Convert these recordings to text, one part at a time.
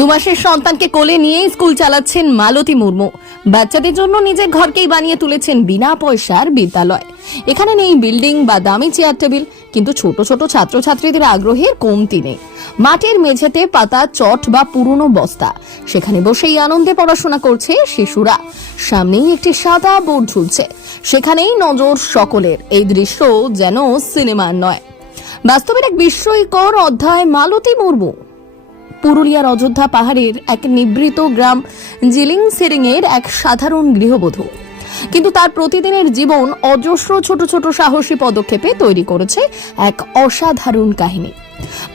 দুমাসের সন্তানকে কোলে নিয়ে স্কুল চালাচ্ছেন মালতী মুর্মু। বাচ্চাদের জন্য নিজের ঘরকেই বানিয়ে তুলেছেন বিনা পয়সার বিদ্যালয়। এখানে নেই বিল্ডিং বা দামি চেয়ার টেবিল, কিন্তু ছোট ছোট ছাত্রছাত্রীদের আগ্রহের কমতি নেই। মাটির মেঝেতে পাতা চট বা পুরনো বস্তা, সেখানে বসেই আনন্দে পড়াশোনা করছে শিশুরা। সামনেই একটি সাদা বোর্ড ঝুলছে, সেখানেই নজর সকলের। এই দৃশ্য যেন সিনেমার নয়, বাস্তবের এক বিস্ময়কর অধ্যায়। মালতী মুর্মু পুরুলিয়ার অযোধ্যা পাহাড়ের এক নিভৃত গ্রাম জিলিং সেরিং এর এক সাধারণ গৃহবধূ, কিন্তু তার প্রতিদিনের জীবন অজস্র ছোট ছোট সাহসী পদক্ষেপে তৈরি করেছে এক অসাধারণ কাহিনী।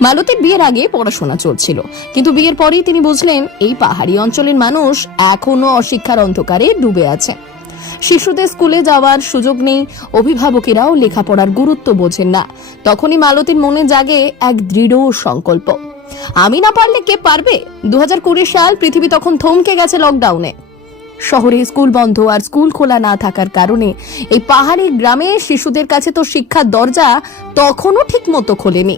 মালতীর বিয়ের আগে পড়াশোনা চলছিল, কিন্তু বিয়ের পরেই তিনি বুঝলেন এই পাহাড়ি অঞ্চলের মানুষ এখনো অশিক্ষার অন্ধকারে ডুবে আছে। শিশুদের স্কুলে যাওয়ার সুযোগ নেই, অভিভাবকেরাও লেখাপড়ার গুরুত্ব বোঝেন না। তখনই মালতীর মনে জাগে এক দৃঢ় সংকল্প, আমি না পারলে কে পারবে। 2020 সাল, পৃথিবী তখন থমকে গেছে লকডাউনে। শহরে স্কুল বন্ধ আর স্কুল খোলা না থাকার কারণে এই পাহাড়ি গ্রামে শিশুদের কাছে তো শিক্ষার দরজা তখনও ঠিক মতো খোলেনি।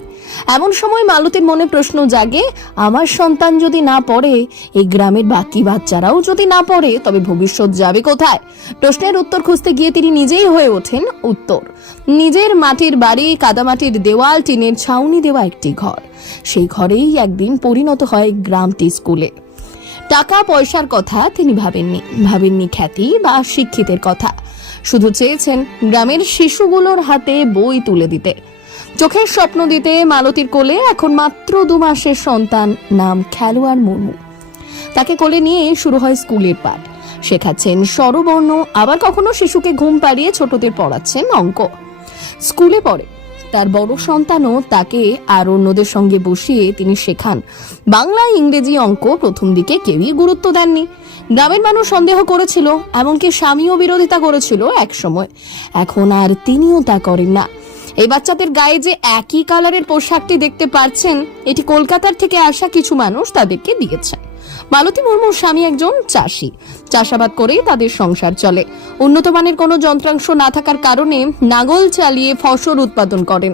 এমন সময় মালতীর মনে প্রশ্ন জাগে, আমার সন্তান যদি না পড়ে, এই গ্রামের বাকি বাচ্চারাও যদি না পড়ে, তবে ভবিষ্যৎ যাবে কোথায়? প্রশ্নের উত্তর খুঁজতে গিয়ে তিনি নিজেই হয়ে ওঠেন উত্তর। নিজের মাটির বাড়ি, কাদামাটির দেওয়াল, টিনের ছাউনি দেওয়া একটি ঘর। সেই ঘরেই একদিন পরিণত হয় গ্রামটি স্কুলে। টাকা পয়সার কথা তিনি ভাবেননি খ্যাতি বা শিক্ষিতের কথা। শুধু চেয়েছেন গ্রামের শিশুগুলোর হাতে বই তুলে দিতে, চোখের স্বপ্ন দিতে। মালতীর কোলে এখন মাত্র 2 মাসের সন্তান, নাম খেলোয়াড় মুর্মু। তাকে কোলে নিয়ে শুরু হয় স্কুলের পাঠ। শেখাচ্ছেন স্বরবর্ণ, আবার কখনো শিশুকে ঘুম পাড়িয়ে ছোটদের পড়াচ্ছেন অঙ্ক। স্কুলে পড়ে তার বড় সন্তানও, তাকে আর অন্যদের সঙ্গে বসিয়ে তিনি শেখান বাংলা, ইংরেজি, অঙ্ক। প্রথম দিকে কেউই গুরুত্ব দেননি। গ্রামের মানুষ সন্দেহ করেছিল, এমনকি স্বামীও বিরোধিতা করেছিল এক সময়। এখন আর তিনিও তা করেন না। এই বাচ্চাদের গায়ে যে একই কালারের পোশাকটি দেখতে পাচ্ছেন, এটি কলকাতার থেকে আসা কিছু মানুষ তাদেরকে দিয়েছে। মালতী মুর্মুর স্বামী একজন চাষি, চাষাবাদ করেই তাদের সংসার চলে। উন্নত মানের কোনো যন্ত্রাংশ না থাকার কারণে নাঙল চালিয়ে ফসল উৎপাদন করেন।